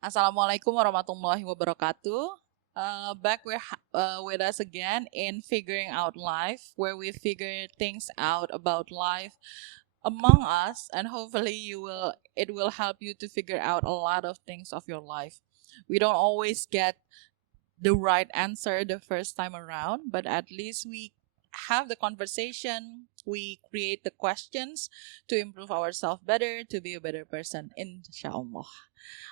Assalamualaikum warahmatullahi wabarakatuh. Back with us again in Figuring Out Life, where we figure things out about life among us, and hopefully it will help you to figure out a lot of things of your life. We don't always get the right answer the first time around, but at least we have the conversation, we create the questions to improve ourselves better, to be a better person, inshallah.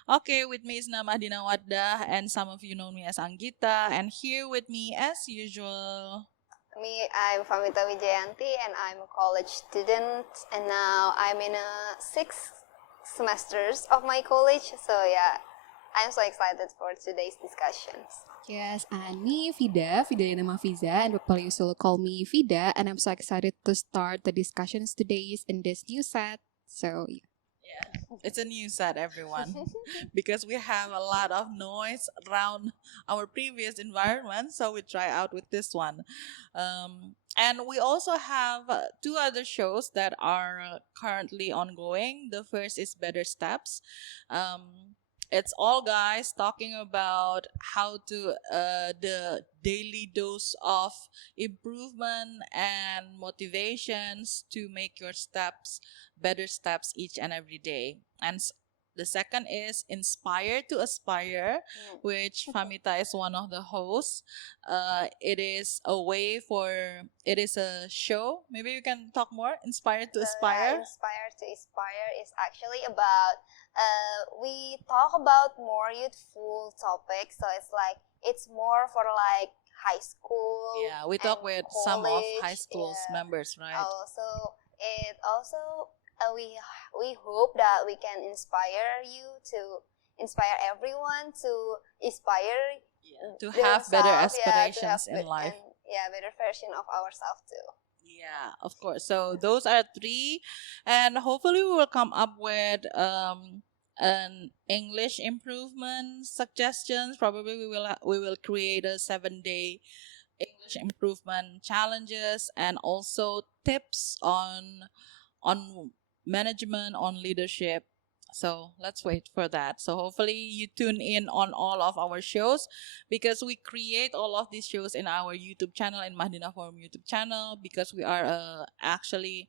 Okay, with me is Namadina Wadda, and some of you know me as Anggita, and here with me as usual. I'm Famita Wijayanti and I'm a college student and now I'm in a sixth semesters of my college. So yeah, I'm so excited for today's discussions. Yes, and me, Vida nama Fiza, and people usually call me Vida, and I'm so excited to start the discussions today in this new set. So, yeah. Yeah, it's a new set, everyone, because we have a lot of noise around our previous environment, so we try out with this one. And we also have two other shows that are currently ongoing. The first is Better Steps. It's all guys talking about how to the daily dose of improvement and motivations to make your steps better steps each and every day. And the second is Inspire to Aspire, which Famita is one of the hosts. It is a show. Maybe you can talk more. Inspire to Aspire. Inspire to Inspire is actually about we talk about more youthful topics. So it's more for like high school. Yeah, we talk with college, some of high school's members, right? Also, it also we hope that we can inspire you to inspire everyone to inspire to have better to aspirations have in life. better version of ourselves too. Yeah, of course. So those are three, and hopefully we will come up with an English improvement suggestions. Probably we will create a 7 day English improvement challenges and also tips on management, on leadership. So let's wait for that. So hopefully you tune in on all of our shows because we create all of these shows in our YouTube channel, in Mahdina Forum YouTube channel, because we are actually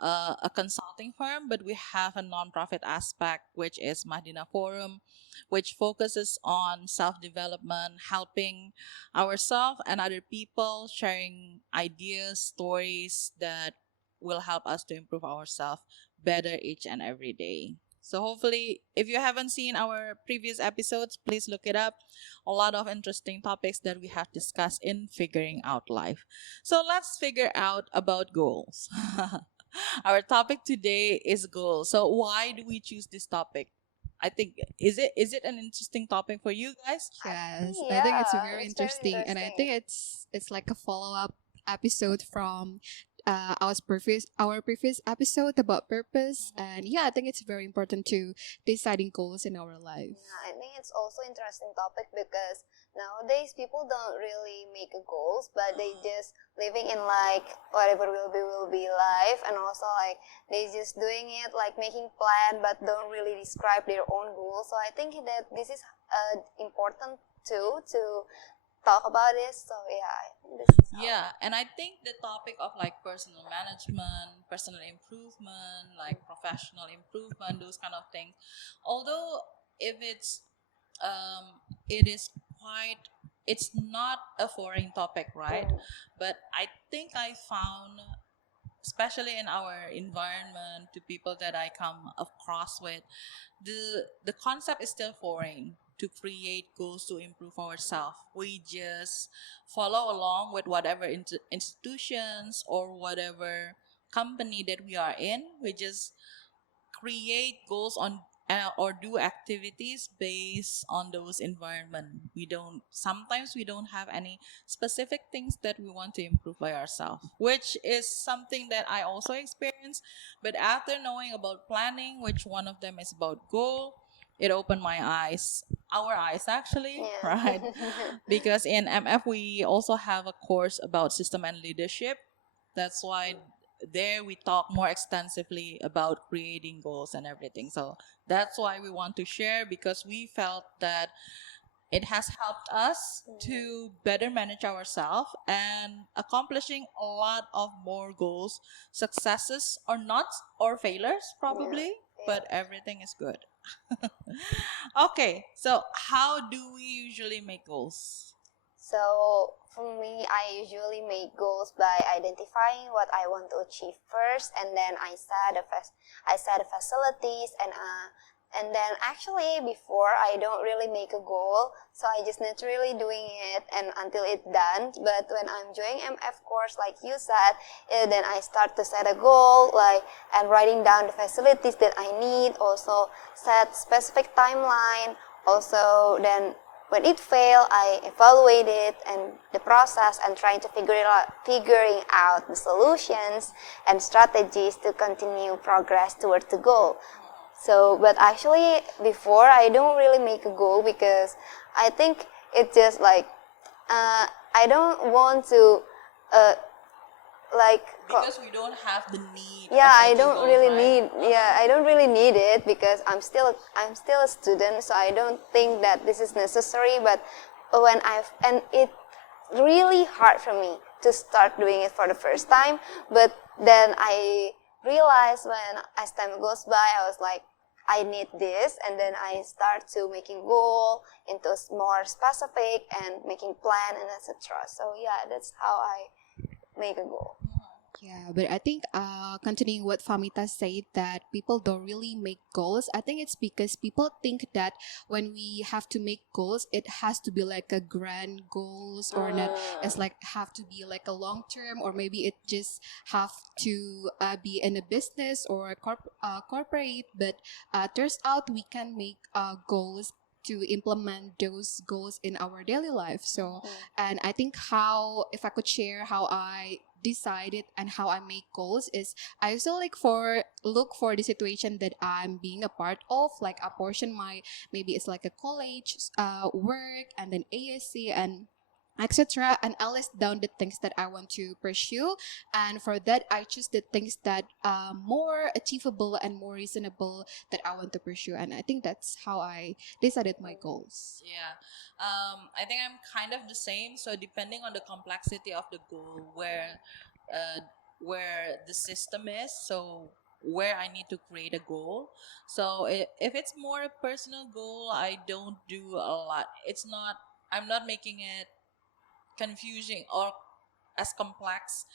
a consulting firm, but we have a nonprofit aspect, which is Mahdina Forum, which focuses on self development, helping ourselves and other people, sharing ideas, stories that will help us to improve ourselves better each and every day. So hopefully, if you haven't seen our previous episodes, please look it up. A lot of interesting topics that we have discussed in figuring out life. So let's figure out about goals. Our topic today is goals. So why do we choose this topic? I think is it an interesting topic for you guys? Yes, I think it's Yeah, very it's very interesting, and I think it's like a follow up episode from our previous episode about purpose, and yeah, I think it's very important to deciding goals in our life. Yeah, I think it's also interesting topic because nowadays people don't really make a goals, but they just living in like whatever will be life, and also like they just doing it like making plan, but don't really describe their own goals. So I think that this is important too to talk about this. So yeah, I think this is Yeah, and I think the topic of like personal management, personal improvement, like professional improvement, those kind of things. Although if it is quite, it's not a foreign topic, right? But I think I found, especially in our environment, to people that I come across with, the concept is still foreign to create goals to improve ourselves. We just follow along with whatever institutions or whatever company that we are in. We just create goals on or do activities based on those environment. We don't have any specific things that we want to improve by ourselves, which is something that I also experienced. But after knowing about planning, which one of them is about goal, it opened my eyes, our eyes actually, right? Because in MF we also have a course about system and leadership. That's why there we talk more extensively about creating goals and everything. So that's why we want to share, because we felt that it has helped us to better manage ourselves and accomplishing a lot of more goals, successes or not, or failures probably, but everything is good. Okay, so how do we usually make goals? So for me, I usually make goals by identifying what I want to achieve first, and then I set the facilities, and then actually before I don't really make a goal, so I just naturally doing it and until it's done. But when I'm doing MF course, like you said, then I start to set a goal, like and writing down the facilities that I need. Also set specific timeline. Also then when it failed, I evaluate it and the process and trying to figuring out the solutions and strategies to continue progress towards the goal. So, but actually, before I don't really make a goal because I think it's just like I don't want to uh, like Because we don't have the need. yeah, of I making don't goals, really right? need yeah, I don't really need it because I'm still a student, so I don't think that this is necessary. But when I've and it really hard for me to start doing it for the first time. But then I realized when as time goes by, I was like, I need this, and then I start to making goal into more specific and making plan and etc. So yeah, that's how I make a goal. Yeah, but I think continuing what Famita said, that people don't really make goals. I think it's because people think that when we have to make goals, it has to be like a grand goals, or not as like have to be like a long term, or maybe it just have to be in a business or a corporate. But turns out we can make goals to implement those goals in our daily life. So, and I think how, if I could share how I decided and how I make goals, is I also like for look for the situation that I'm being a part of, like apportion my, maybe it's like a college, work, and then ASC and etc. And I list down the things that I want to pursue, and for that I choose the things that are more achievable and more reasonable that I want to pursue. And I think that's how I decided my goals. Yeah. I think I'm kind of the same. So depending on the complexity of the goal, uh, where the system is, so where I need to create a goal. So if it's more a personal goal, I don't do a lot. It's not. I'm not making it confusing or as complex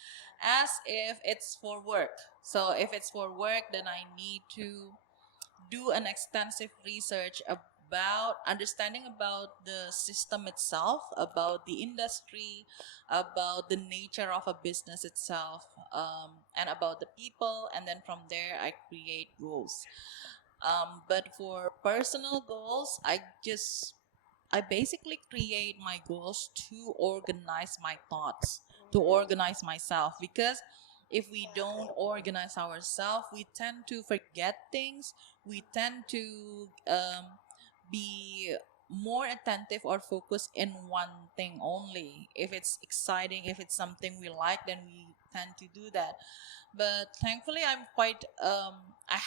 as if it's for work. So if it's for work, then I need to do an extensive research about understanding about the system itself, about the industry, about the nature of a business itself, and about the people. And then from there, I create goals. But for personal goals, I basically create my goals to organize my thoughts, to organize myself. Because if we don't organize ourselves, we tend to forget things. We tend to be more attentive or focused in one thing only. If it's exciting, if it's something we like, then we tend to do that. But thankfully, I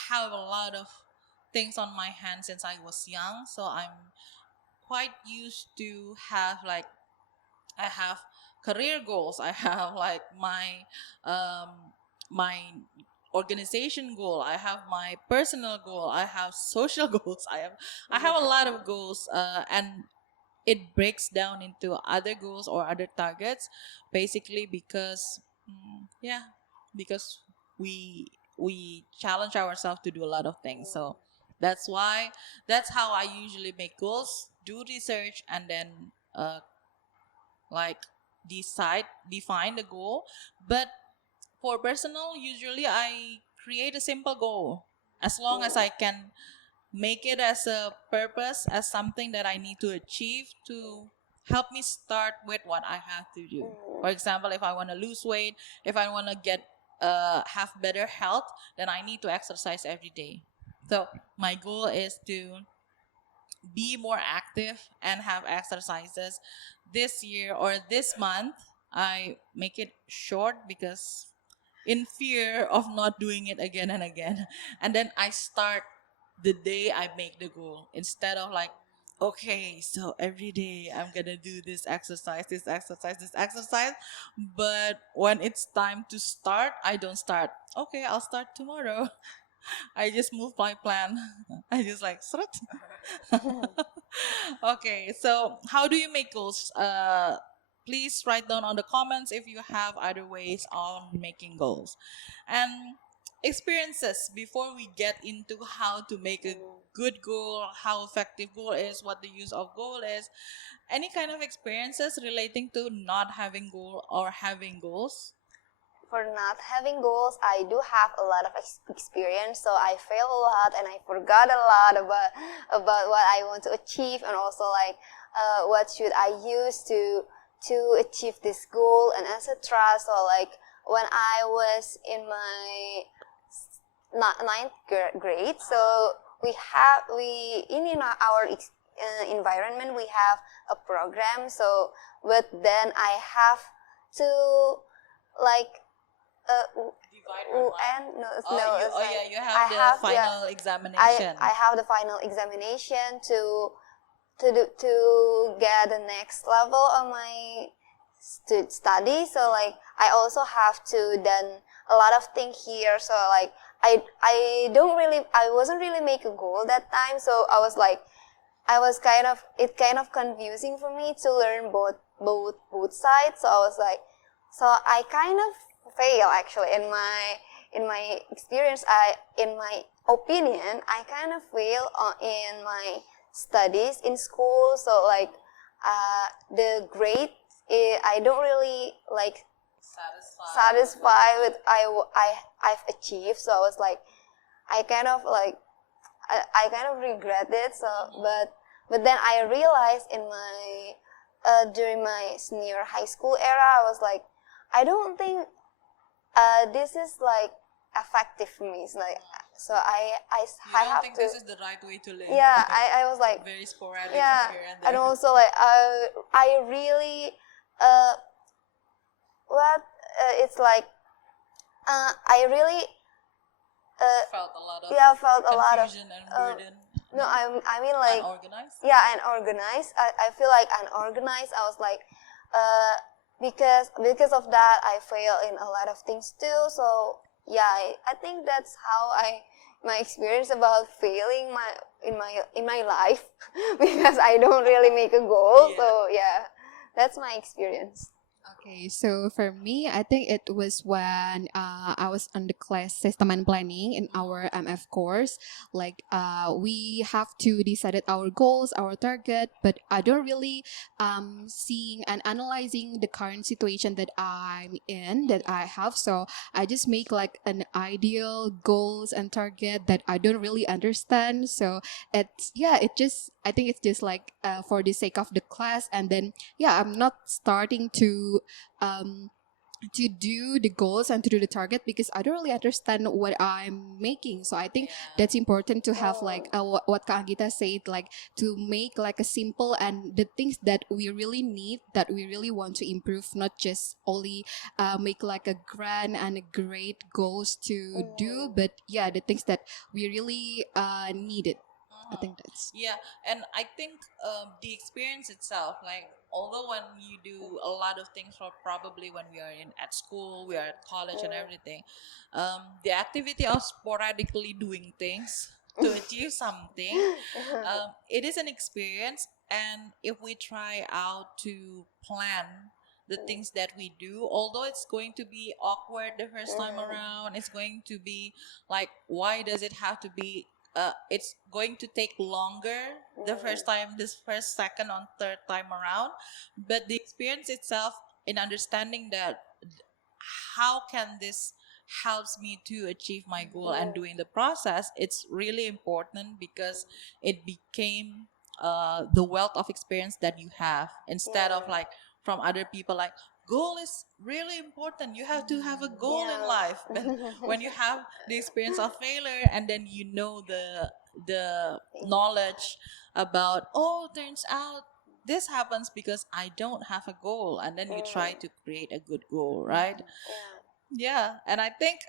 have a lot of things on my hands since I was young. So I'm quite used to have like I have career goals. I have like my organization goal. I have my personal goal. I have social goals. I have a lot of goals, and it breaks down into other goals or other targets, basically because yeah, because we challenge ourselves to do a lot of things. So that's why that's how I usually make goals. Do research and then like define the goal. But for personal, usually I create a simple goal as long as I can make it as a purpose, as something that I need to achieve to help me start with what I have to do. For example, if I want to lose weight, if I want to get have better health, then I need to exercise every day. So my goal is to be more active and have exercises this year or this month. I make it short because in fear of not doing it again and again. And then I start the day I make the goal instead of like, okay, so every day I'm gonna do this exercise, this exercise, this exercise. But when it's time to start, I don't start. Okay, I'll start tomorrow. I just move my plan. I just like, "Srut." Okay, so how do you make goals? Please write down on the comments if you have other ways on making goals. And experiences before we get into how to make a good goal, how effective goal is, what the use of goal is. Any kind of experiences relating to not having goal or having goals? For not having goals, I do have a lot of experience. So I fail a lot, and I forgot a lot about what I want to achieve, and also like what should I use to achieve this goal, and etc. So like when I was in my ninth grade, so we in our environment we have a program. So but then I have to like Divide your life. UN, no, Oh, no, you, it's oh like yeah, you I have the have, yeah, final examination. I have the final examination to get the next level of my study. So like I also have to done a lot of things here. So like I wasn't really make a goal that time. So I was kind of confusing for me to learn both sides. So I was like, so I kind of fail actually in my experience. In my opinion, I kind of fail in my studies in school. So like the grade, I don't really like satisfied with I've achieved. So I was like, I kind of like I kind of regret it. So but then I realized in my during my senior high school era, I was like, I don't think this is like effective for me. It's like, so You I don't have think to, this is the right way to live? yeah, Like, I was like, very sporadic yeah, here and and there. also like I really what it's like I really Felt a lot of felt a lot of confusion and uh, burden. no, I mean like Unorganized. yeah, and organized. I feel like unorganized. I was like because of that I fail in a lot of things too. So yeah, I think that's how my experience about failing in my life because I don't really make a goal. Yeah. So yeah, that's my experience. Okay, so for me, I think it was when I was on the class system and planning in our MF course. Like we have to decide our goals, our target, but I don't really seeing and analyzing the current situation that I'm in, that I have. So I just make like an ideal goals and target that I don't really understand. So it just, I think it's just like for the sake of the class, and then yeah, I'm not starting um to do the goals and to do the target because I don't really understand what I'm making. So I think that's important to have like what Kak Anggita said, like to make like a simple and the things that we really need, that we really want to improve, not just only make like a grand and a great goals to do, but yeah, the things that we really needed. I think that's Yeah, and I think the experience itself, like although when you do a lot of things, for probably when we are in at school, we are at college and everything, the activity of sporadically doing things to achieve something, it is an experience. And if we try out to plan the things that we do, although it's going to be awkward the first time around, it's going to be like, why does it have to be it's going to take longer the first time, this first, second, on third time around. But the experience itself, in understanding that how can this helps me to achieve my goal and doing the process, it's really important because it became the wealth of experience that you have, instead of like from other people like, goal is really important, you have to have a goal in life. But when you have the experience of failure, and then you know the knowledge about, oh, turns out this happens because I don't have a goal, and then you try to create a good goal, right? Yeah. Yeah, and I think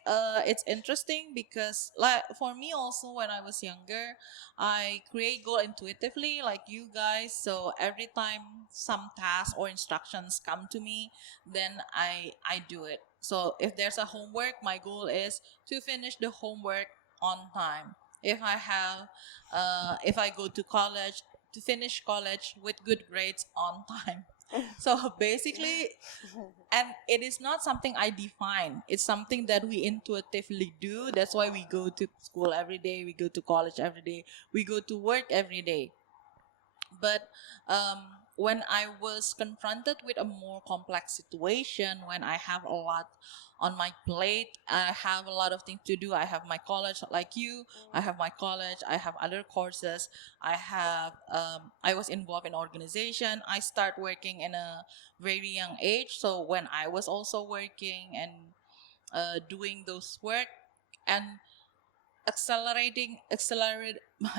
it's interesting because like for me also when I was younger, I create goal intuitively like you guys. So every time some tasks or instructions come to me, then I do it. So if there's a homework, my goal is to finish the homework on time. If I go to college, to finish college with good grades on time. So basically, and it is not something I define. It's something that we intuitively do. That's why we go to school every day, we go to college every day, we go to work every day. But when I was confronted with a more complex situation, when I have a lot on my plate, I have a lot of things to do. I have my college, like you. I have my college. I have other courses. I was involved in organization. I start working in a very young age. So when I was also working and doing those work and accelerate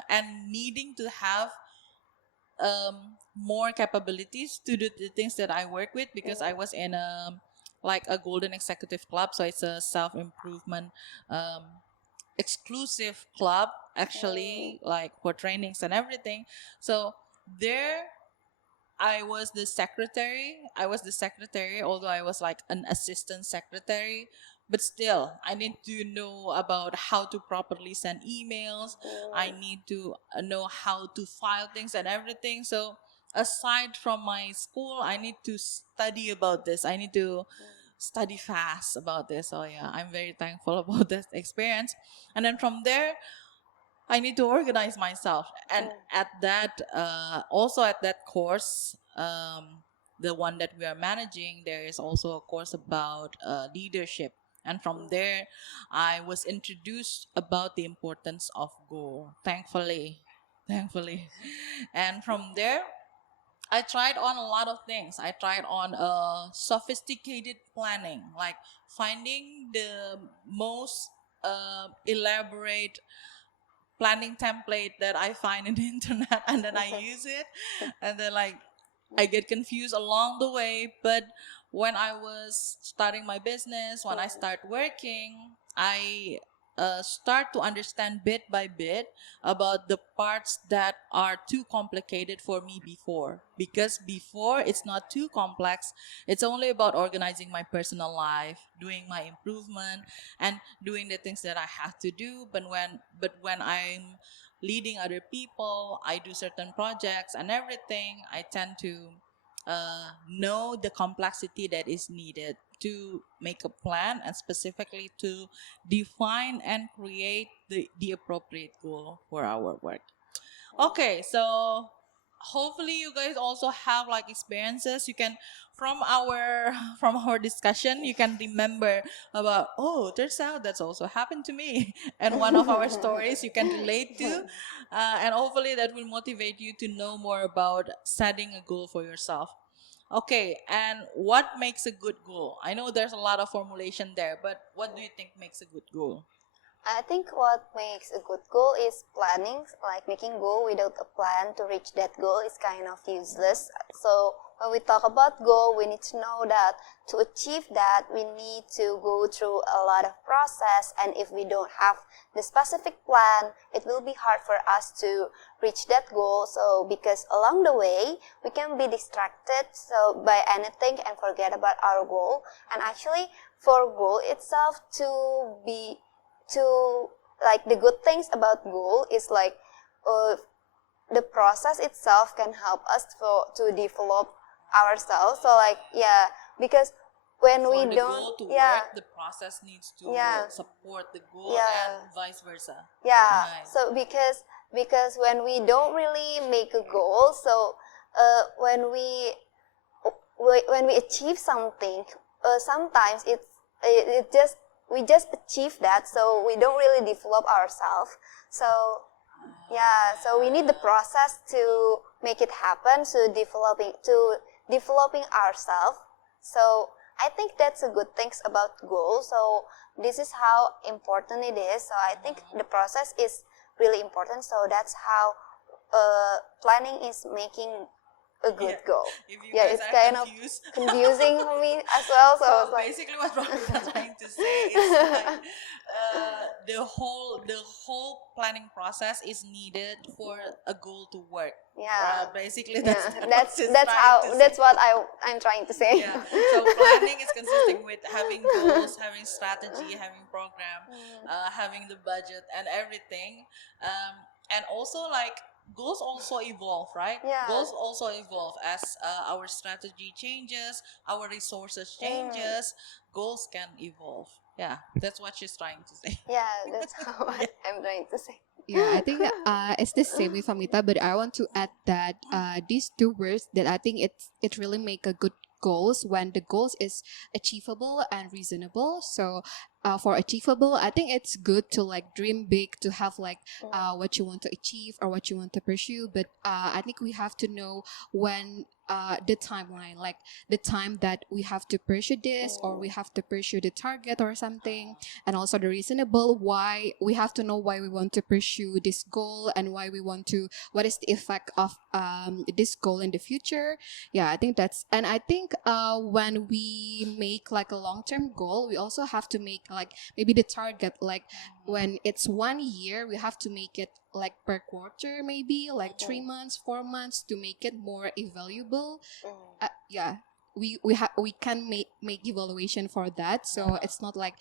and needing to have more capabilities to do the things that I work with because I was in a golden executive club, so it's a self improvement um, exclusive club actually, like for trainings and everything. So there I was the secretary, although I was like an assistant secretary. But still, I need to know about how to properly send emails. I need to know how to file things and everything. So, aside from my school, I need to study about this. I need to study fast about this. So, yeah, I'm very thankful about this experience. And then from there, I need to organize myself. And also at that course, the one that we are managing, there is also a course about leadership. And from there, I was introduced about the importance of goal. Thankfully. And from there, I tried on a lot of things. I tried on sophisticated planning, like finding the most elaborate planning template that I find in the internet and then I use it and then like I get confused along the way. But when I was starting my business, when I start working, I start to understand bit by bit about the parts that are too complicated for me before. Because before it's not too complex, it's only about organizing my personal life, doing my improvement, and doing the things that I have to do. But when I'm leading other people, I do certain projects and everything, I tend to know the complexity that is needed to make a plan and specifically to define and create the appropriate goal for our work. Okay, so hopefully you guys also have like experiences you can from our from our discussion you can remember about, oh, turns out that's also happened to me and one of our stories you can relate to, and hopefully that will motivate you to know more about setting a goal for yourself. Okay, and what makes a good goal? I know there's a lot of formulation there, but what do you think makes a good goal? I think what makes a good goal is planning. Like making goal without a plan to reach that goal is kind of useless. So when we talk about goal, we need to know that to achieve that, we need to go through a lot of process. And if we don't have the specific plan, it will be hard for us to reach that goal. So because along the way, we can be distracted by anything and forget about our goal. And actually, for goal itself to like the good things about goal is like the process itself can help us to develop ourselves. So like yeah, because when For we the don't goal to yeah work, the process needs to Yeah. support the goal Yeah. and vice versa. yeah Right. so because when we don't really make a goal, so when we achieve something, sometimes it just we just achieve that, so we don't really develop ourselves. So yeah, so we need the process to make it happen, so developing ourselves. So I think that's a good thing about goals. So this is how important it is. So I think the process is really important. So that's how planning is making a good Yeah. goal. If you Yeah, guys it's are kind of confused, confusing for me as well. So I was so like, basically, what Robert was trying to say is like the whole planning process is needed for a goal to work. yeah, Basically, that's yeah. what That's he's that's trying how to say. that's what I'm trying to say. Yeah. So planning is consisting with having goals, having strategy, having program, having the budget and everything. And also like goals also evolve, right? Yeah. Goals also evolve as our strategy changes, our resources Mm. changes, goals can evolve. Yeah, that's what she's trying to say. Yeah, that's how Yeah. I'm trying to say. Yeah, I think it's the same with Famita, but I want to add that these two words that I think it really make a good goals when the goals is achievable and reasonable. So for achievable, I think it's good to like dream big, to have like what you want to achieve or what you want to pursue. But I think we have to know when the timeline, like the time that we have to pursue this or we have to pursue the target or something, and also the reasonable why we have to know why we want to pursue this goal and why we want to, what is the effect of this goal in the future. Yeah, I think that's, and I think when we make like a long-term goal, we also have to make like maybe the target, like when it's 1 year we have to make it like per quarter, maybe like 3 months, 4 months, to make it more evaluable. Yeah, we can make evaluation for that, so it's not like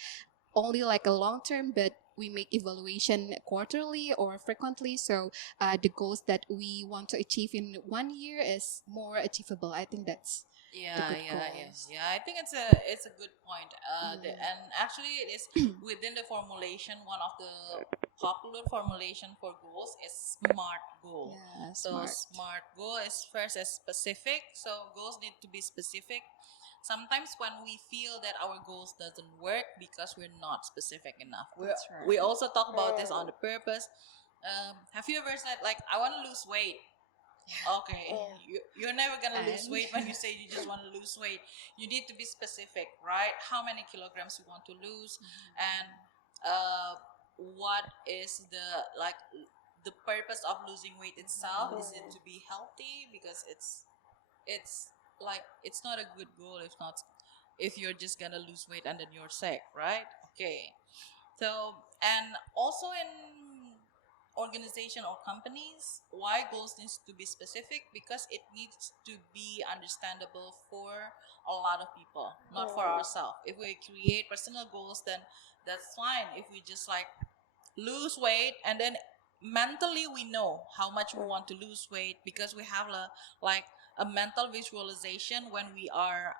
only like a long term, but we make evaluation quarterly or frequently, so the goals that we want to achieve in 1 year is more achievable. I think that's the Yeah, good yeah, yeah, goals. yeah. I think it's a good point. And actually, it is within the formulation. One of the popular formulation for goals is SMART goal. Yeah, So smart. SMART goal is first is specific. So goals need to be specific. Sometimes when we feel that our goals doesn't work because we're not specific enough, That's we right. also talk about this on the purpose. Have you ever said like I want to lose weight? Okay, Yeah. you're never gonna lose And weight when you say you just want to lose weight. You need to be specific, right? How many kilograms you want to lose, and what is the like the purpose of losing weight itself? Is it to be healthy? Because it's like it's not a good goal if not if you're just gonna lose weight and then you're sick, right? Okay, so, and also in organization or companies, why goals needs to be specific because it needs to be understandable for a lot of people, not for ourselves. If we create personal goals, then that's fine. If we just like lose weight and then mentally we know how much we want to lose weight because we have like a mental visualization when we are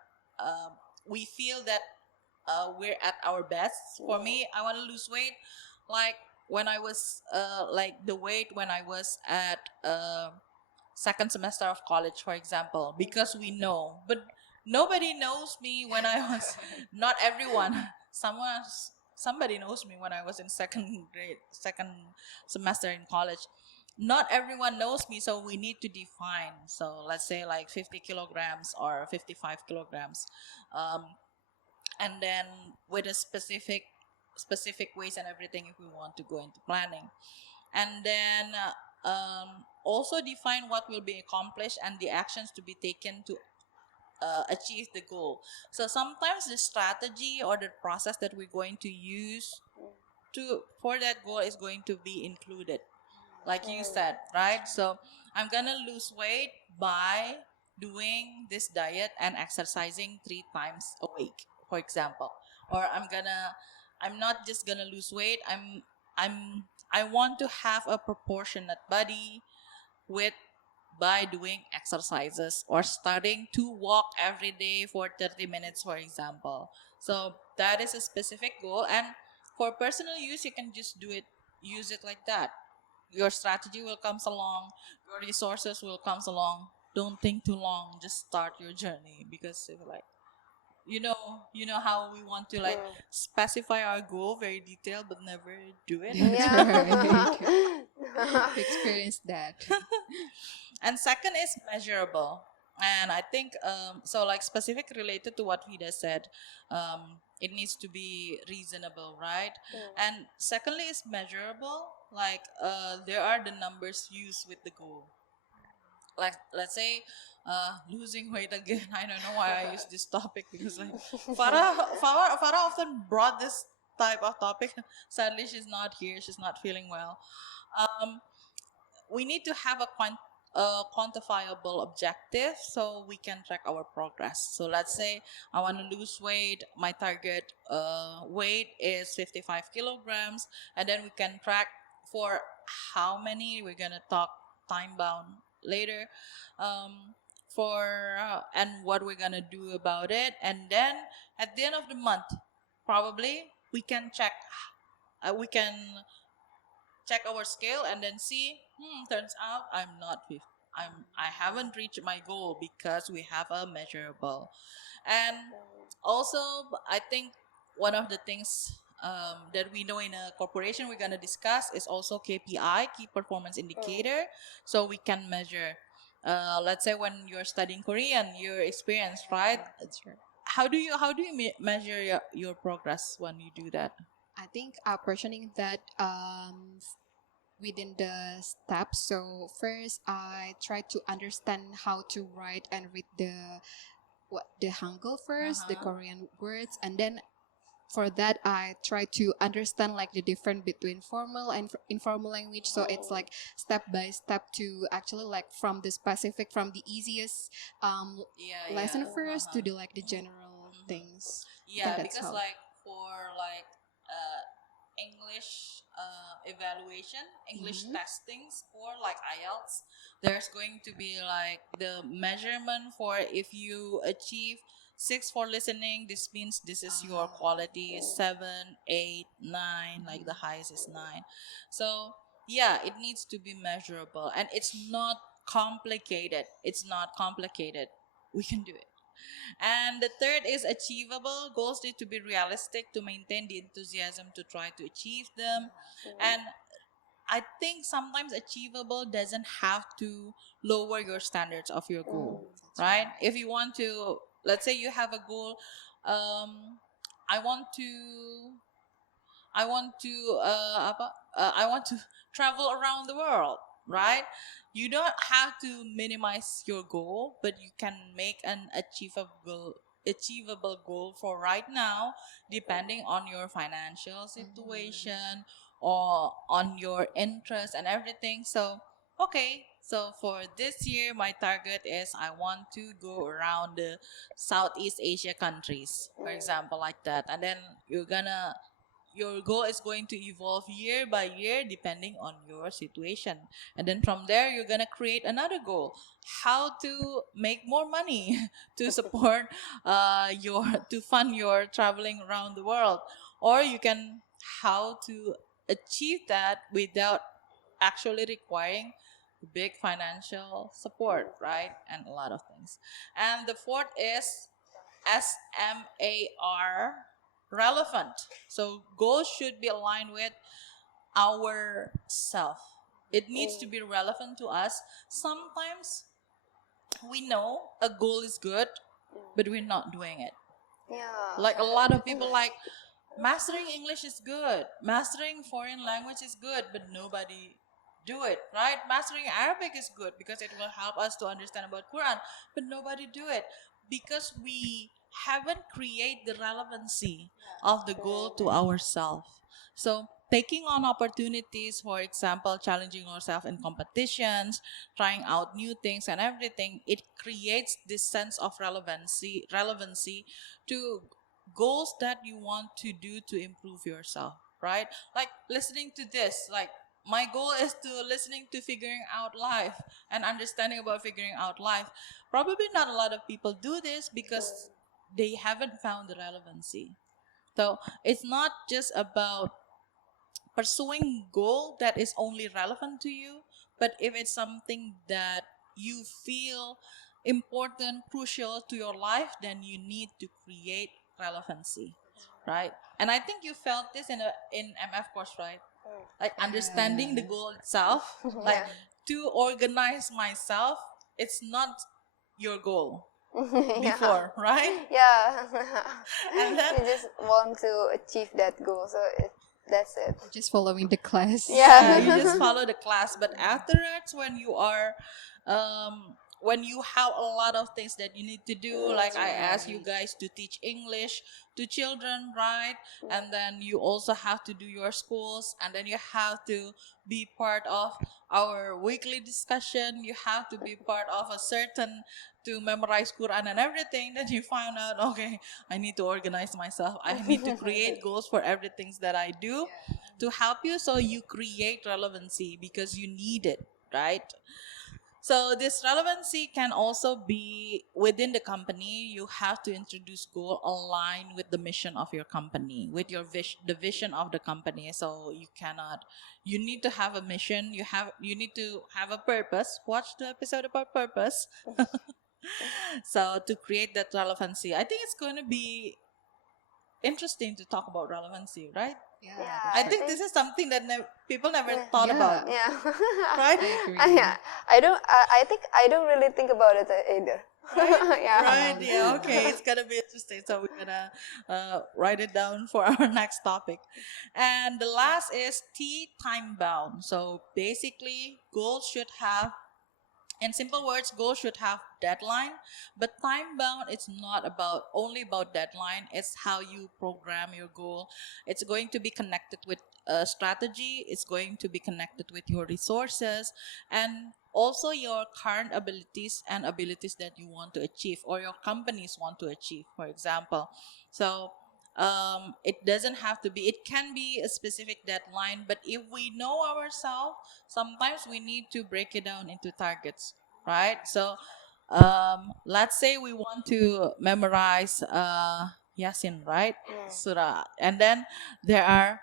we feel that we're at our best. For me, I want to lose weight like when I was like the weight when I was at second semester of college, for example, because we know, but nobody knows me when I was not everyone. someone Somebody knows me when I was in second grade, second semester in college. Not everyone knows me, so we need to define. So let's say like 50 kilograms or 55 kilograms, um, and then with a specific ways and everything if we want to go into planning, and then also define what will be accomplished and the actions to be taken to achieve the goal. So sometimes the strategy or the process that we're going to use to for that goal is going to be included, like you said, right? So I'm gonna lose weight by doing this diet and exercising 3 times a week, for example. Or I'm not just gonna lose weight. I want to have a proportionate body with by doing exercises or starting to walk every day for 30 minutes, for example. So that is a specific goal, and for personal use you can just use it like that. Your strategy will comes along, your resources will comes along. Don't think too long, just start your journey, because if like you know how we want to like specify our goal very detailed but never do it. That's right. Experienced that. And second is measurable. And I think so like specific related to what Vida said, it needs to be reasonable, right? And secondly is measurable, like there are the numbers used with the goal. like let's say losing weight again. I don't know why I use this topic because like Farah often brought this type of topic. Sadly, she's not here. She's not feeling well. Um, we need to have a quantifiable objective so we can track our progress. So let's say I want to lose weight. My target weight is 55 kilograms, and then we can track for how many. We're gonna talk time bound later. For and what we're gonna do about it, and then at the end of the month, probably we can check. We can check our scale and then see, turns out I haven't reached my goal because we have a measurable. And also, I think one of the things that we know in a corporation we're going to discuss is also KPI, key performance indicator, so we can measure. Let's say when you're studying Korean, your experience, right? How do you measure your progress when you do that? I think portioning that within the steps. So first, I try to understand how to write and read the Hangul first, the Uh-huh. Korean words, and then for that I try to understand like the difference between formal and informal language. So it's like step by step to actually like from the easiest Yeah, lesson yeah. first to Uh-huh. the like the general things. I think Yeah, that's because how. like for like English evaluation, English Mhm. testing score like IELTS, there's going to be like the measurement for if you achieve 6 for listening, this means this is your quality, 7, 8, 9, like the highest is 9. So yeah, it needs to be measurable and it's not complicated. It's not complicated. We can do it. And the third is achievable. Goals need to be realistic to maintain the enthusiasm to try to achieve them. And I think sometimes achievable doesn't have to lower your standards of your goal, right? If you want to, let's say you have a goal, um, I want to I want to travel around the world, right? You don't have to minimize your goal, but you can make an achievable goal for right now, depending on your financial situation or on your interest and everything. So, okay. So for this year, my target is I want to go around the Southeast Asia countries, for example, like that. And then your goal is going to evolve year by year depending on your situation, and then from there you're going to create another goal, how to make more money to support your to fund your traveling around the world, or you can how to achieve that without actually requiring big financial support, right? And a lot of things. And the fourth is SMAR, relevant. So goals should be aligned with our self. It needs to be relevant to us. Sometimes we know a goal is good, but we're not doing it. Yeah. Like a lot of people like mastering English is good, mastering foreign language is good, but nobody do it, right? Mastering Arabic is good because it will help us to understand about Quran, but nobody do it because we haven't create the relevancy of the goal to ourselves. So taking on opportunities, for example, challenging ourselves in competitions, trying out new things and everything, it creates this sense of relevancy to goals that you want to do to improve yourself, right? Like listening to this, like my goal is to listening to figuring out life and understanding about figuring out life. Probably not a lot of people do this because they haven't found the relevancy. So it's not just about pursuing goal that is only relevant to you, but if it's something that you feel important, crucial to your life, then you need to create relevancy, right? And I think you felt this in MF course, right? Like understanding the goal itself, like Yeah. to organize myself, it's not your goal Yeah. before, right? Yeah. And then You just want to achieve that goal, so That's it. Just following the class. Yeah. You just follow the class. But afterwards, when you have a lot of things that you need to do, like I asked you guys to teach English to children, right? And then you also have to do your schools, and then you have to be part of our weekly discussion. You have to be part of a certain to memorize Quran and everything. Then you find out, okay, I need to organize myself. I need to create goals for everything that I do to help you, so you create relevancy because you need it, right? So this relevancy can also be within the company. You have to introduce goal aligned with the mission of your company, with your the vision of the company. So you need to have a mission. You need to have a purpose. Watch the episode about purpose. So to create that relevancy, I think it's going to be interesting to talk about relevancy, right? Yeah, Yeah, that's I right. think this is something that people never Yeah. thought Yeah. about, Yeah. right? I agree. Yeah. I think I don't really think about it either. Right? Yeah. Right, yeah, okay. It's gonna be interesting. So we're gonna write it down for our next topic. And the last is time bound. So basically, goals should have, in simple words, goals should have deadline, but time bound, it's not only about deadline. It's how you program your goal. It's going to be connected with a strategy. It's going to be connected with your resources, and also your current abilities and abilities that you want to achieve or your companies want to achieve, for example. So it doesn't have to be, it can be a specific deadline, but if we know ourselves, sometimes we need to break it down into targets, right? So let's say we want to memorize Yasin, right? Surah, and then there are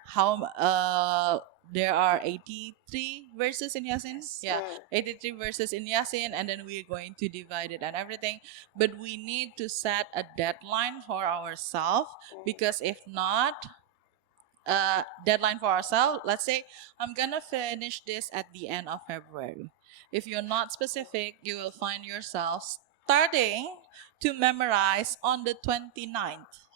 there are 83 verses in Yasin. Yeah, 83 verses in Yasin, and then we're going to divide it and everything. But we need to set a deadline for ourselves, because if not, deadline for ourselves, let's say I'm gonna finish this at the end of February. If you're not specific, you will find yourself starting to memorize on the 29th.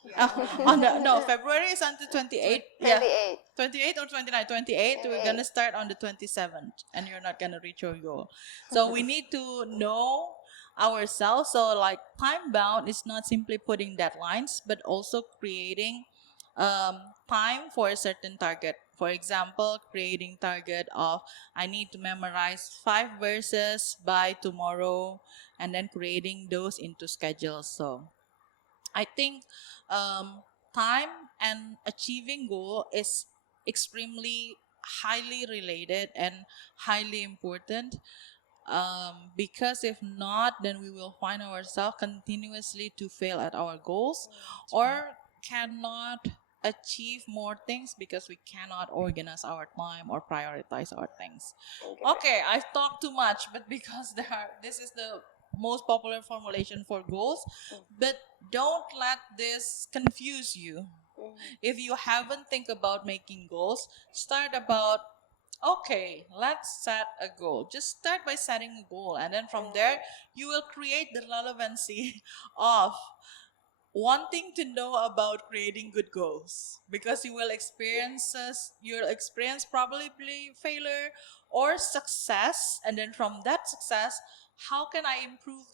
On the no, February is until 28th. Yeah, 28. 28 or 29, 28, we're gonna start on the 27th, and you're not gonna reach your goal. So we need to know ourselves. So like time bound is not simply putting deadlines, but also creating time for a certain target. For example, creating target of I need to memorize 5 verses by tomorrow, and then creating those into schedules. So I think time and achieving goal is extremely highly related and highly important, because if not, then we will find ourselves continuously to fail at our goals, or cannot achieve more things because we cannot organize our time or prioritize our things. Okay, I've talked too much, but because this is the most popular formulation for goals, but don't let this confuse you. If you haven't think about making goals, start about, okay, let's set a goal. Just start by setting a goal, and then from there you will create the relevancy of wanting to know about creating good goals, because you'll experience probably failure or success, and then from that success, how can I improve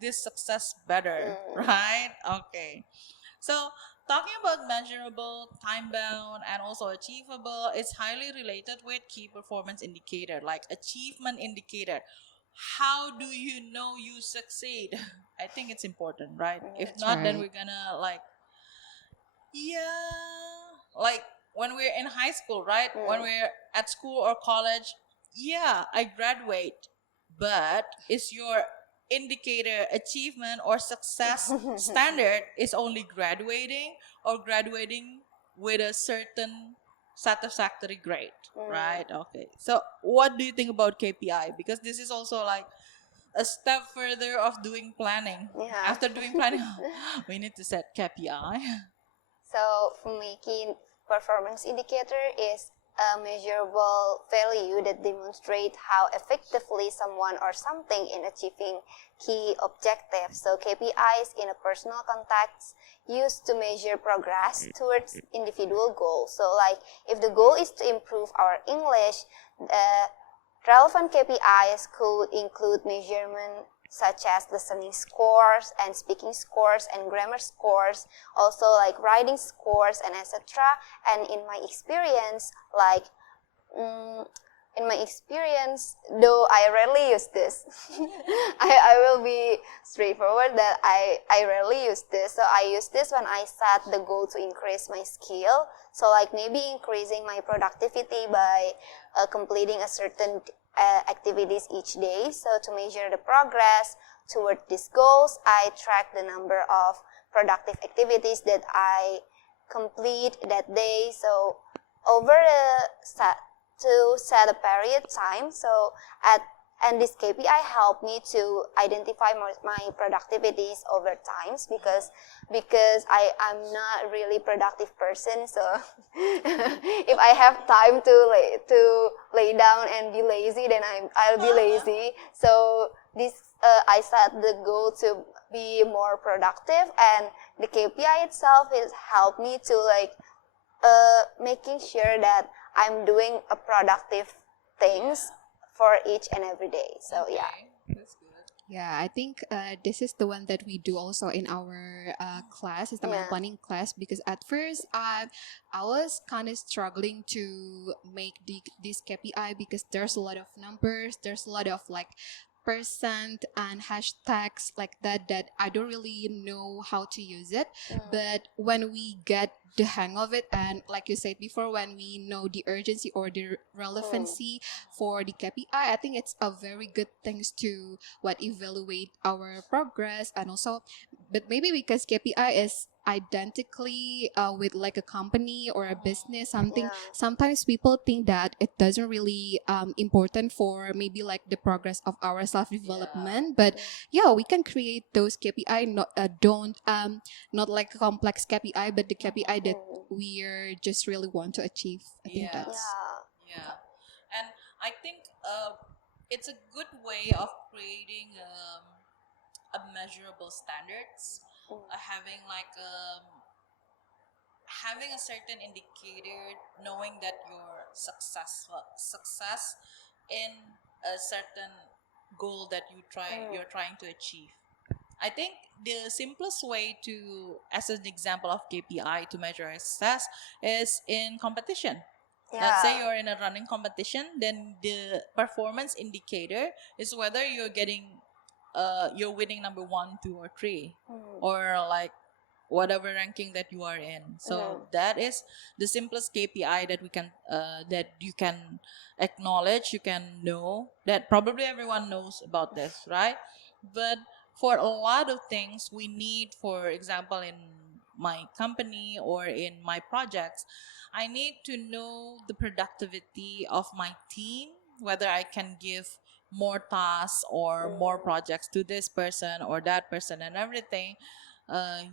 this success better, right? Okay. So talking about measurable, time bound, and also achievable, it's highly related with key performance indicator, like achievement indicator. How do you know you succeed? I think it's important, right? If That's not, then right. we're gonna like when we're in high school, right? When we're at school or college, yeah, I graduate, but is your indicator achievement or success standard is only graduating, or graduating with a certain satisfactory grade, right? Okay. So what do you think about KPI? Because this is also like a step further of doing planning. Yeah. After doing planning, we need to set KPI. So for making performance indicator is a measurable value that demonstrate how effectively someone or something in achieving key objectives. So KPIs in a personal context used to measure progress towards individual goals. So like if the goal is to improve our English, relevant KPIs could include measurement such as listening scores and speaking scores and grammar scores, also like writing scores and etc. And in my experience, though I rarely use this, I will be straightforward that I rarely use this. So I use this when I set the goal to increase my skill. So like maybe increasing my productivity by completing a certain activities each day. So to measure the progress toward these goals, I track the number of productive activities that I complete that day. So over to set a period time. So and this KPI helped me to identify my productivities over times because I'm not really productive person. So if I have time to lay down and be lazy, then I'll be lazy. So this I set the goal to be more productive, and the KPI itself has helped me to like making sure that I'm doing a productive things for each and every day. So yeah. That's good. Yeah, I think this is the one that we do also in our class, is the Yeah. planning class. Because at first, I was kind of struggling to make this KPI because there's a lot of numbers, there's a lot of like percent and hashtags like that I don't really know how to use it. But when we get the hang of it, and like you said before, when we know the urgency or the relevancy for the KPI, I think it's a very good things to evaluate our progress. And also, but maybe because KPI is identically with like a company or a business something, Yeah. sometimes people think that it doesn't really important for maybe like the progress of our self-development. But yeah, we can create those KPI, don't not like a complex KPI, but the KPI that we are just really want to achieve. I think Yeah. that's Yeah, and I think it's a good way of creating a measurable standards, having like having a certain indicator, knowing that you're success in a certain goal that you're trying to achieve. I think the simplest way to, as an example of KPI to measure success, is in competition. Let's say you're in a running competition, then the performance indicator is whether you're winning number 1, 2, or 3, or like whatever ranking that you are in. So that is the simplest KPI that we can that you can acknowledge, you can know, that probably everyone knows about this, right? But for a lot of things we need, for example, in my company or in my projects, I need to know the productivity of my team, whether I can give more tasks or more projects to this person or that person and everything,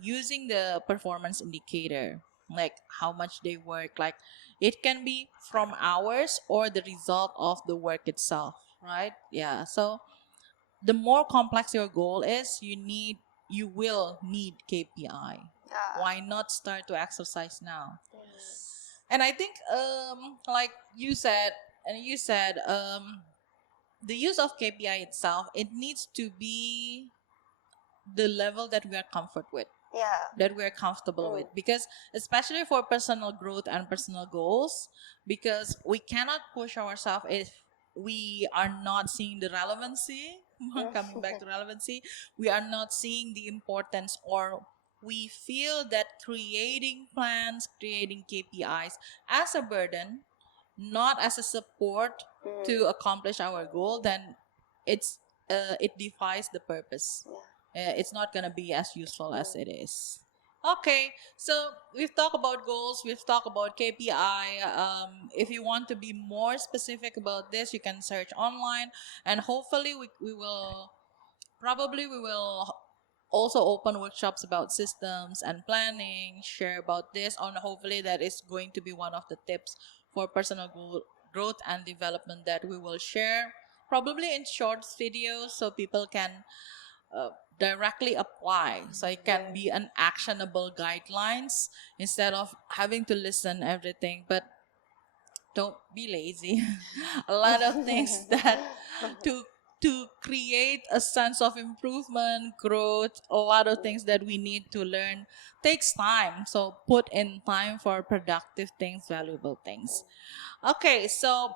using the performance indicator, like how much they work. Like it can be from hours or the result of the work itself, right? Yeah. So the more complex your goal is, you will need KPI. Why not start to exercise now? And I think like you said, the use of KPI itself, it needs to be the level that we are comfort with, that we're comfortable with, because especially for personal growth and personal goals, because we cannot push ourselves if we are not seeing the relevancy. Coming back to relevancy, we are not seeing the importance, or we feel that creating plans, creating KPIs as a burden, not as a support to accomplish our goal, then it defies the purpose. It's not gonna be as useful as it is. Okay, so we've talked about goals, we've talked about KPI. If you want to be more specific about this, you can search online, and hopefully we will also open workshops about systems and planning, share about this on. Hopefully that is going to be one of the tips for personal growth and development that we will share probably in short videos so people can directly apply, so it can be an actionable guidelines instead of having to listen everything. But don't be lazy. A lot of things that to create a sense of improvement, growth, a lot of things that we need to learn takes time. So put in time for productive things, valuable things. Okay, so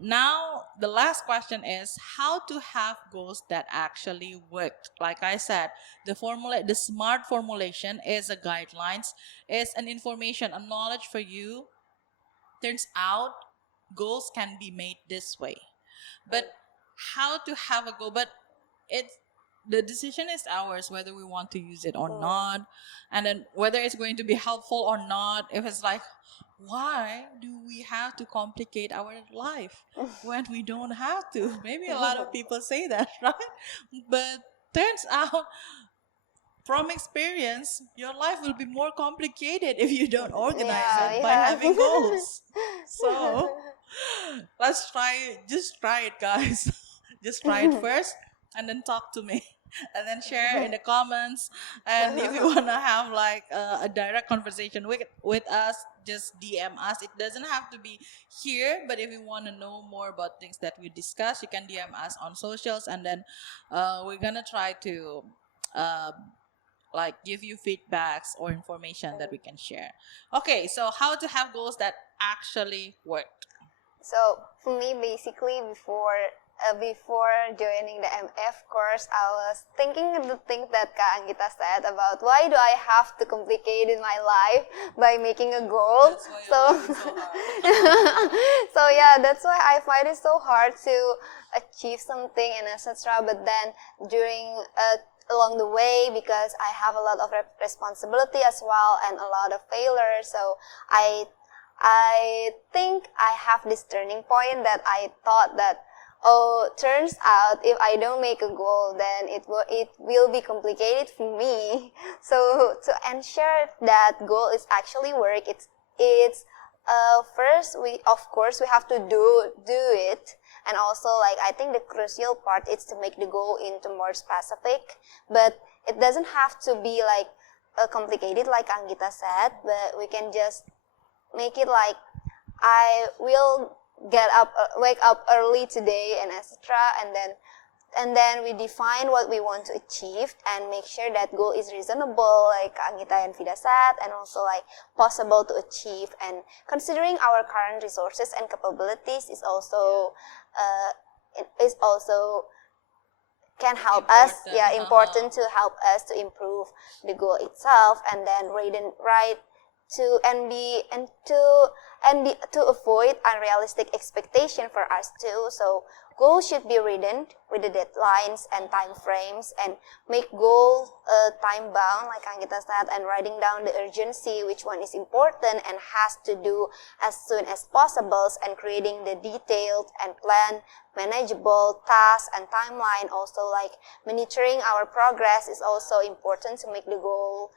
now the last question is how to have goals that actually worked. Like I said, the smart formulation is a guidelines, is an information, a knowledge for you. Turns out goals can be made this way. But how to have a goal? But it's the decision is ours whether we want to use it or not, and then whether it's going to be helpful or not. If it's like, why do we have to complicate our life when we don't have to? Maybe a lot of people say that, right? But turns out from experience, your life will be more complicated if you don't organize Yeah, it by yeah. having goals. So let's just try it, guys. Just try it first and then talk to me. And then share in the comments. And if you want to have like a direct conversation with us, just DM us. It doesn't have to be here, but if you want to know more about things that we discuss, you can DM us on socials. And then we're going to try to uh, like give you feedbacks or information that we can share. Okay, so how to have goals that actually work. So for me, basically, before joining the MF course, I was thinking the thing that Kak Anggita said about why do I have to complicate in my life by making a goal. That's why So, your life is so hard. so yeah, that's why I find it so hard to achieve something and etc. But then along the way, because I have a lot of responsibility as well and a lot of failures, so I think I have this turning point that I thought that, oh, turns out if I don't make a goal, then it will be complicated for me. So to ensure that goal is actually work, it's first we have to do it, and also like I think the crucial part is to make the goal into more specific, but it doesn't have to be like complicated like Anggita said, but we can just make it like I will wake up early today and etc. And then we define what we want to achieve and make sure that goal is reasonable, like Anggita and Vida said, and also like possible to achieve. And considering our current resources and capabilities is also can help us. Yeah, important to help us to improve the goal itself, and then to avoid unrealistic expectation for us too. So goals should be written with the deadlines and time frames, and make goal time bound like Anggita said, and writing down the urgency, which one is important and has to do as soon as possible, and creating the detailed and planned manageable tasks and timeline. Also like monitoring our progress is also important to make the goal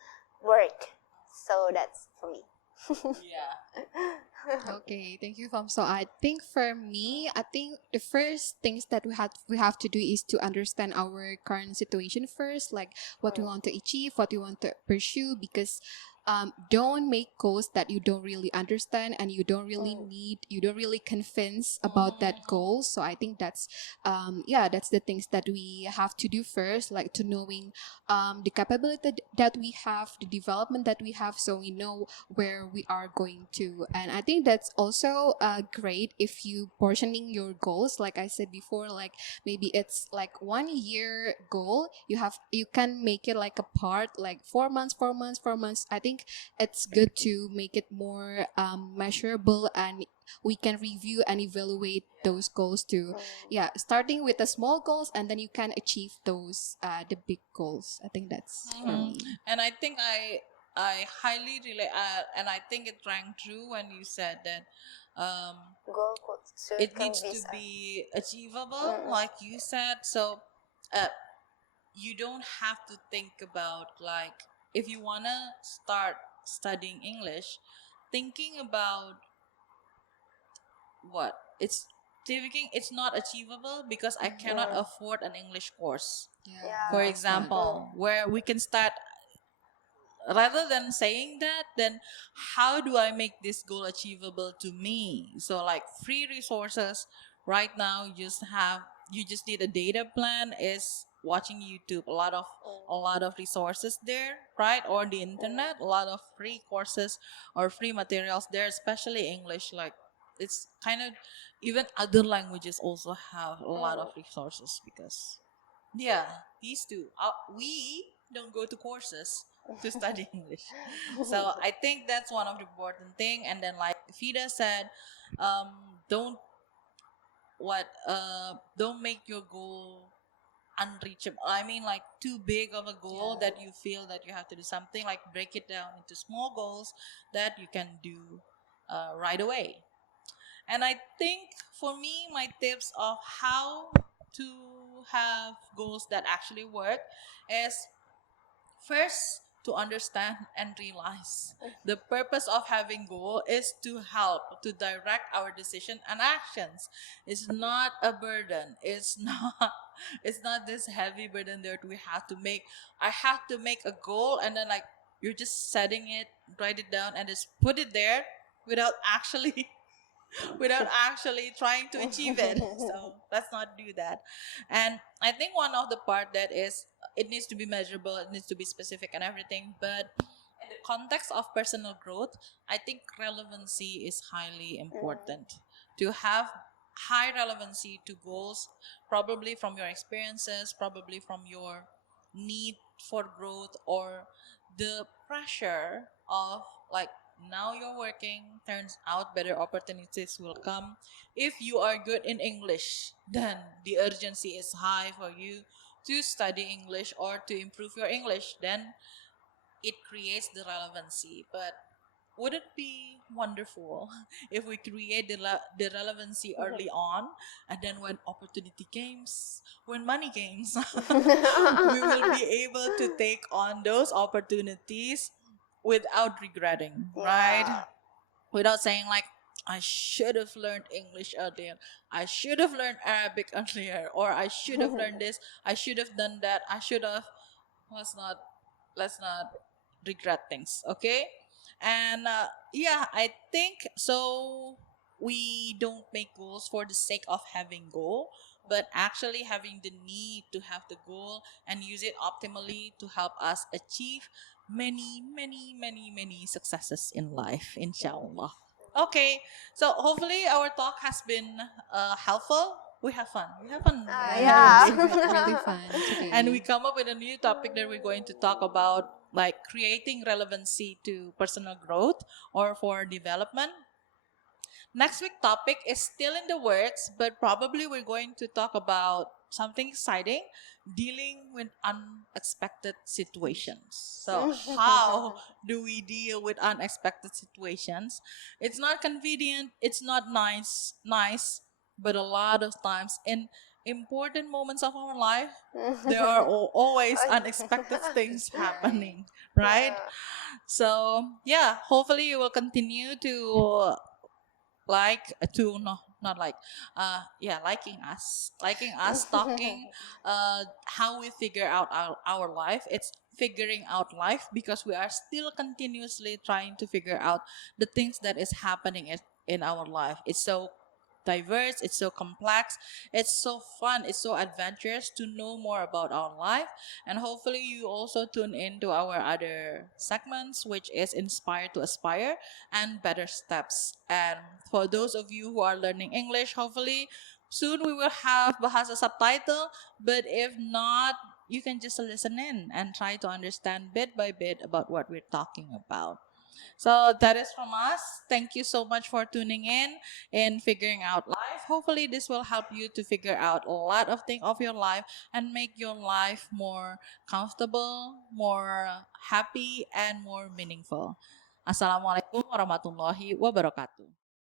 work. So that's for me. Yeah. Okay, thank you, Fam. So I think for me, I think the first things that we have to do is to understand our current situation first, like what we want to achieve, what we want to pursue, because don't make goals that you don't really understand and you don't really convince about that goal. So I think that's that's the things that we have to do first, like to knowing the capability that we have, the development that we have, so we know where we are going to. And I think that's also great if you portioning your goals, like I said before, like maybe it's like 1 year goal, you can make it like a part, like 4 months. I think it's good to make it more measurable, and we can review and evaluate those goals too. Yeah, starting with the small goals, and then you can achieve those the big goals. I think that's for me. And I think I highly relate, and I think it rang true when you said that Goal it needs to be achievable, like you said. So uh, you don't have to think about, like, if you wanna start studying English, thinking about what it's thinking it's not achievable because I cannot Mm. afford an English course, Yeah. for understand. example, where we can start. Rather than saying that, then how do I make this goal achievable to me? So like free resources right now, you just need a data plan, is watching YouTube, a lot of resources there, right? Or the internet, a lot of free courses or free materials there, especially English. Like it's kind of, even other languages also have a lot of resources because yeah, these two. We don't go to courses to study English. So I think that's one of the important thing. And then like Fida said, um, don't don't make your goal unreachable. I mean like too big of a goal that you feel that you have to do something. Like break it down into small goals that you can do right away. And I think for me, my tips of how to have goals that actually work is first to understand and realize the purpose of having goal is to help to direct our decision and actions. It's not a burden. It's not this heavy burden that we have to make. I have to make a goal and then like you're just setting it, write it down and just put it there without actually without actually trying to achieve it. So let's not do that. And I think one of the part that is it needs to be measurable, it needs to be specific and everything. But in the context of personal growth, I think relevancy is highly important. To have high relevancy to goals, probably from your experiences, probably from your need for growth or the pressure of like now you're working, turns out better opportunities will come. If you are good in English, then the urgency is high for you to study English or to improve your English. Then it creates the relevancy. But would it be wonderful if we create the relevancy early on, and then when opportunity comes, when money comes, we will be able to take on those opportunities without regretting, right? Without saying like, I should have learned English earlier, I should have learned Arabic earlier, or I should have learned this, I should have done that, I should have. Let's not let's not regret things, okay? And yeah, I think so. We don't make goals for the sake of having goal, but actually having the need to have the goal and use it optimally to help us achieve many successes in life, inshallah. Okay, so hopefully our talk has been helpful. We have fun. We have fun. Yes, Yeah. we had really fun And we today. come up with a new topic that we're going to talk about, like creating relevancy to personal growth or for development. Next week topic is still in the works, but probably we're going to talk about something exciting, dealing with unexpected situations. So how do we deal with unexpected situations? It's not convenient, it's not nice, but a lot of times in important moments of our life, there are always unexpected things happening, right? So yeah, hopefully you will continue to like to no not like yeah liking us talking how we figure out our life. It's figuring out life because we are still continuously trying to figure out the things that is happening in our life. It's so diverse, it's so complex, it's so fun, it's so adventurous to know more about our life. And hopefully you also tune into our other segments, which is Inspire to Aspire and Better Steps. And for those of you who are learning English, hopefully soon we will have Bahasa subtitle. But if not, you can just listen in and try to understand bit by bit about what we're talking about. So that is from us. Thank you so much for tuning in figuring out life. Hopefully this will help you to figure out a lot of things of your life and make your life more comfortable, more happy and more meaningful. Assalamualaikum warahmatullahi wabarakatuh.